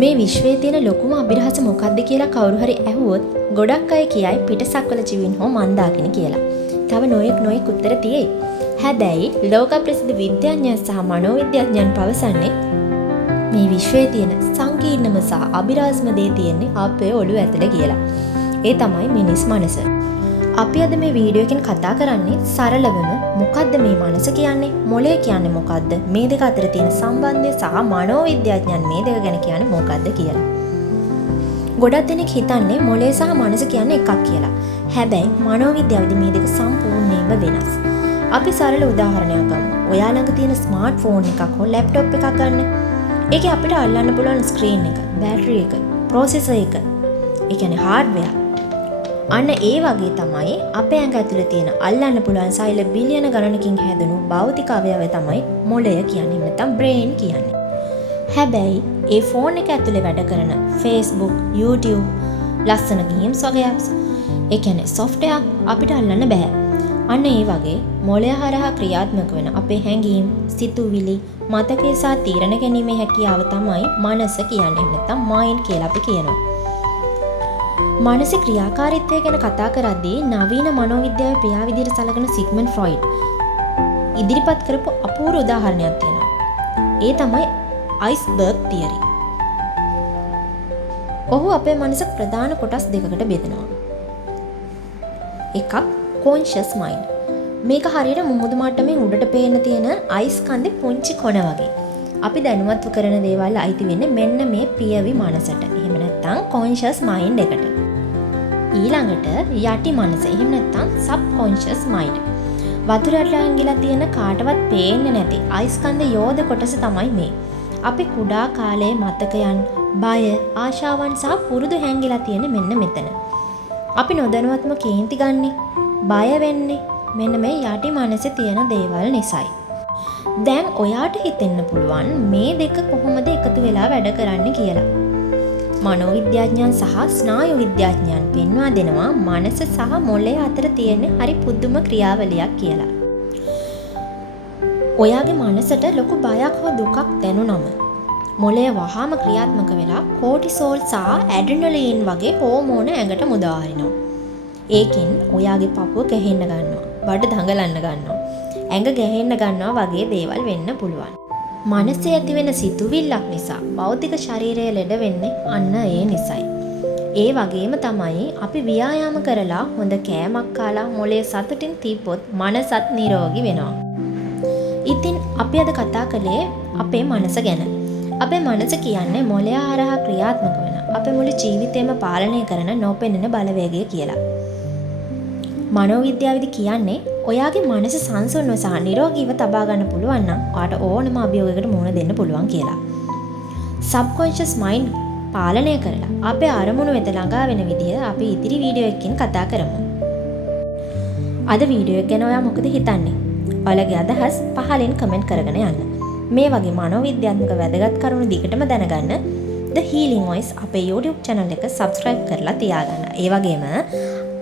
මේ විශ්වයේ තියෙන ලොකුම අභිරහස මොකක්ද කියලා කවුරු හරි ඇහුවොත් ගොඩක් අය කියයි පිටසක්වල ජීවින් හෝ මන්දාකිණි කියලා. තව නොයෙක් උත්තර තියෙයි. හැබැයි ලෝක ප්‍රසිද්ධ විද්‍යාඥයන් සහ මනෝවිද්‍යාඥයන් පවසන්නේ මේ විශ්වයේ තියෙන සංකීර්ණම සහ අභිරහස්ම දේ තියෙන්නේ අපේ ඔළුව ඇතුලේ කියලා. ඒ තමයි මිනිස් මනස. අපි අද මේ වීඩියෝ එකෙන් කතා කරන්නේ සරලවම මොකද්ද මේ මනස කියන්නේ, මොළය කියන්නේ මොකද්ද, මේ දෙක අතර තියෙන සම්බන්ධය සහ මනෝවිද්‍යාඥයන් මේ දෙක ගැන කියන්නේ මොකද්ද කියලා. ගොඩක් දෙනෙක් හිතන්නේ මොළය සහ මනස කියන්නේ එකක් කියලා. හැබැයි මනෝවිද්‍යාවේදී මේ දෙක සම්පූර්ණයෙන්ම වෙනස්. අපි සරල උදාහරණයක් ගමු. ඔයා ළඟ තියෙන ස්මාර්ට් ෆෝන් එකක් හෝ ලැප්ටොප් එකක් ගන්න. ඒකේ අපිට අල්ලන්න පුළුවන් ස්ක්‍රීන් එක, බැටරි එක, ප්‍රොසෙසර් එක. ඒ කියන්නේ හાર્ඩ්වෙයාර්. අන්න ඒ වගේ තමයි අපේ ඇඟ ඇතුලේ තියෙන අල්ලන්න පුළුවන් සෛල බිලියන ගණනකින් හැදුණු භෞතික අවයවය තමයි මොළය කියන්නේ, නැත්නම් බ්‍රේන් කියන්නේ. හැබැයි ඒ ෆෝන් එක ඇතුලේ වැඩ කරන Facebook, YouTube, ලස්සන ගේම්ස් වගේ apps, ඒ කියන්නේ software අපිට අල්ලන්න බෑ. අන්න ඒ වගේ මොළය හරහා ක්‍රියාත්මක වෙන අපේ හැඟීම්, සිතුවිලි, මතකයේ සහ තීරණ ගැනීමේ හැකියාව තමයි මනස කියන්නේ, නැත්නම් mind කියලා අපි කියනවා. මානසික ක්‍රියාකාරීත්වය ගැන කතා කරද්දී නවීන මනෝවිද්‍යාවේ පියා විදිහට සැලකෙන සිග්මන්ඩ් ෆ්‍රොයිඩ් ඉදිරිපත් කරපු අපූර්ව උදාහරණයක් තියෙනවා. ඒ තමයි අයිස්බර්ග් තියරි. ඔහු අපේ මනස ප්‍රධාන කොටස් දෙකකට බෙදනවා. එකක් කොන්ෂස් මයින්ඩ්. මේක හරියට මුහුදු මට්ටමින් උඩට පේන තියෙන අයිස් කන්දේ පුංචි කොන වගේ. අපි දැනුවත්ව කරන දේවල් අයිති වෙන්නේ මෙන්න මේ පියවි මනසට. එහෙම නැත්නම් කොන්ෂස් මයින්ඩ් එකට. ඊළඟට යටි මනස, එහෙම නැත්නම් සබ්කොන්ෂස් මයින්ඩ්. වතුරට ඇඟිලා තියෙන කාටවත් පේන්නේ නැති අයිස් කන්දේ යෝධ කොටස තමයි මේ. අපි කුඩා කාලයේ මතකයන්, බය, ආශාවන් සහ පුරුදු හැංගිලා තියෙන මෙන්න මෙතන. අපි නොදැනුවත්ම කේන්ති ගන්නේ, බය වෙන්නේ මෙන්න මේ යටි මනසේ තියෙන දේවල් නිසායි. දැන් ඔයාට හිතෙන්න පුළුවන් මේ දෙක කොහොමද එකතු වෙලා වැඩ කරන්නේ කියලා. මනෝවිද්‍යාඥයන් සහ ස්නායු විද්‍යාඥයන් පෙන්වා දෙනවා මනස සහ මොළය අතර තියෙන හරි පුදුම ක්‍රියාවලියක් කියලා. ඔයාගේ මනසට ලොකු බයක් හෝ දුකක් දැනුනම මොළය වහාම ක්‍රියාත්මක වෙලා කෝටිසෝල් සහ ඇඩ්‍රිනලින් වගේ හෝමෝන ඇඟට මුදා හරිනවා. ඒකෙන් ඔයාගේ පපුව ගැහෙන්න ගන්නවා, බඩ දඟලන්න ගන්නවා, ඇඟ ගැහෙන්න ගන්නවා වගේ දේවල් වෙන්න පුළුවන්. මනසේ ඇතිවෙන සිතුවිල්ලක් නිසා භෞතික ශරීරය ලෙඩ වෙන්නේ අන්න ඒ නිසයි. ඒ වගේම තමයි අපි ව්‍යායාම කරලා හොඳ කෑමක් කාලා මොළය සතුටින් තිබ්බොත් මනසත් නිරෝගී වෙනවා. ඉතින් අපි අද කතා කළේ අපේ මනස ගැන. අපේ මනස කියන්නේ මොළය හරහා ක්‍රියාත්මක වෙන අපේ මුළු ජීවිතේම පාලනය කරන නොපෙනෙන බලවේගය කියලා. මනෝවිද්‍යාවේදී කියන්නේ ඔයාගේ මනස සංසුන්ව සහ නිරෝගීව තබා ගන්න පුළුවන් නම් ඔයාට ඕනම අභියෝගයකට මුහුණ දෙන්න පුළුවන් කියලා. සබ්කොන්ෂස් මයින්ඩ් පාලනය කරලා අපේ අරමුණු වෙත ළඟා වෙන විදිය අපි ඉදිරි වීඩියෝ එකකින් කතා කරමු. අද වීඩියෝ එක ගැන ඔයා මොකද හිතන්නේ? ඔයාලගේ අදහස් පහලින් කමෙන්ට් කරගෙන යන්න. මේ වගේ මනෝවිද්‍යාත්මක වැදගත් කරුණු දිගටම දැනගන්න The Healing Voice අපේ YouTube channel එක subscribe කරලා තියාගන්න. ඒ වගේම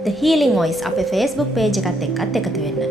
The Healing Voice අපේ Facebook page එකත් එක්කත් එකතු වෙන්න.